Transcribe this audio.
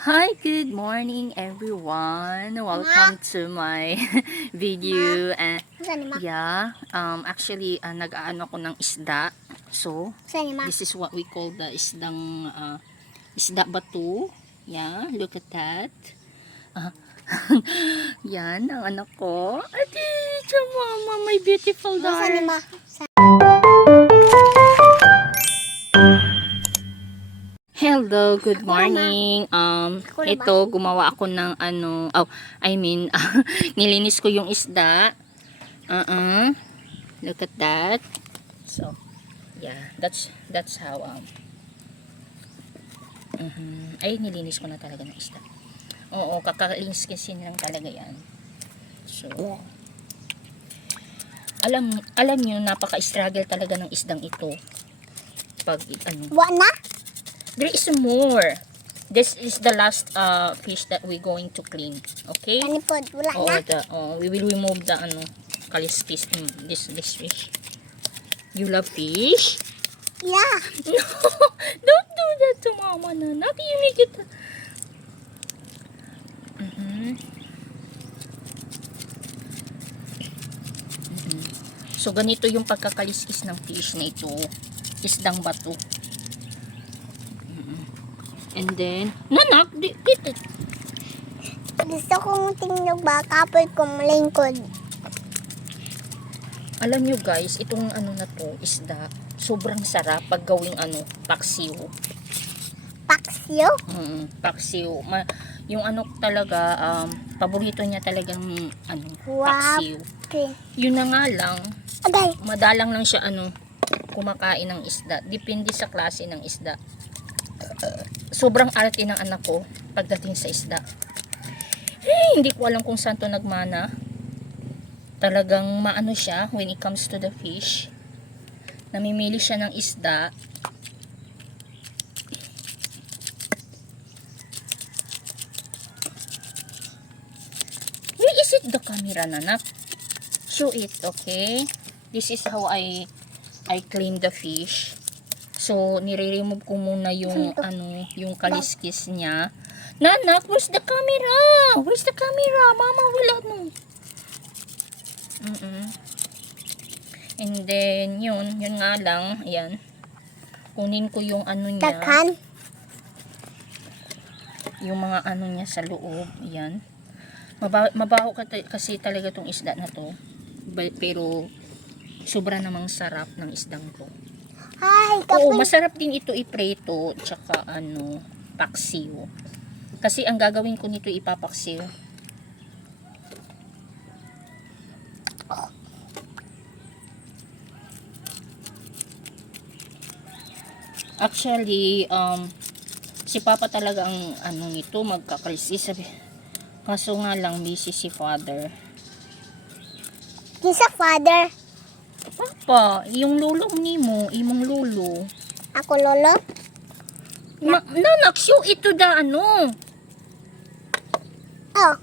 Hi, good morning everyone. Welcome to my video. And Saan ni Ma? yeah, actually nag-aano ko ng isda. So, Saan ni Ma? this is what we call the isda batu. Yeah, look at that. Ah, yan ang anak ko. Ate, mama, my beautiful Saan ni daughter. Ma? Hello, good Ako naman. morning. Ako naman. Ito gumawa ako ng nilinis ko yung isda. Look at that. So, yeah, that's how nilinis ko na talaga ng isda. Oo, kakalinis kasi lang talaga 'yan. So, alam niyo napaka-struggle talaga ng isdang ito. Pag Buwan na? there is more. This is the last fish that we're going to clean. Okay? Ano po? Wala na? We will remove the kaliskis this fish. You love fish? Yeah. No, don't do that to mama na. Not you make it. So ganito yung pagkakaliskis ng fish na ito. Isdang bato. And then, nanak, dito. Gusto kong tingnan ba kapoy kong lingkod. Alam nyo guys, itong na to, isda, sobrang sarap pag gawing paksiw. Paksyo? Paksiw. Yung talaga, paborito niya talagang Wow. paksiw. Okay. Yun na nga lang, Agay. madalang lang siya kumakain ng isda. Depende sa klase ng isda. Sobrang arte ng anak ko pagdating sa isda. Hindi ko alam kung saan to nagmana. Talagang maano siya when it comes to the fish. Namimili siya ng isda. Where is it the camera, nanak? Show it, okay? This is how I clean the fish. So, nire-remove ko muna yung yung kaliskis niya. Nanak, where's the camera? Where's the camera? Mama, wala mo. And then, yun nga lang, ayan. Kunin ko yung niya. Takan. Yung mga niya sa loob, ayan. Mabaho kasi talaga tong isda na to. Pero, sobra namang sarap ng isdang to. Ay, Oo, kapoy. masarap din ito ipreto, tsaka paksiw. Kasi ang gagawin ko nito ipapaksiw. Actually, si Papa talaga ang nito magkakalsis. Kaso nga lang busy si Father. Kisa father. Papa, yung lolo mo, imong lolo. Ako lolo. Nanak, show ito da Oh.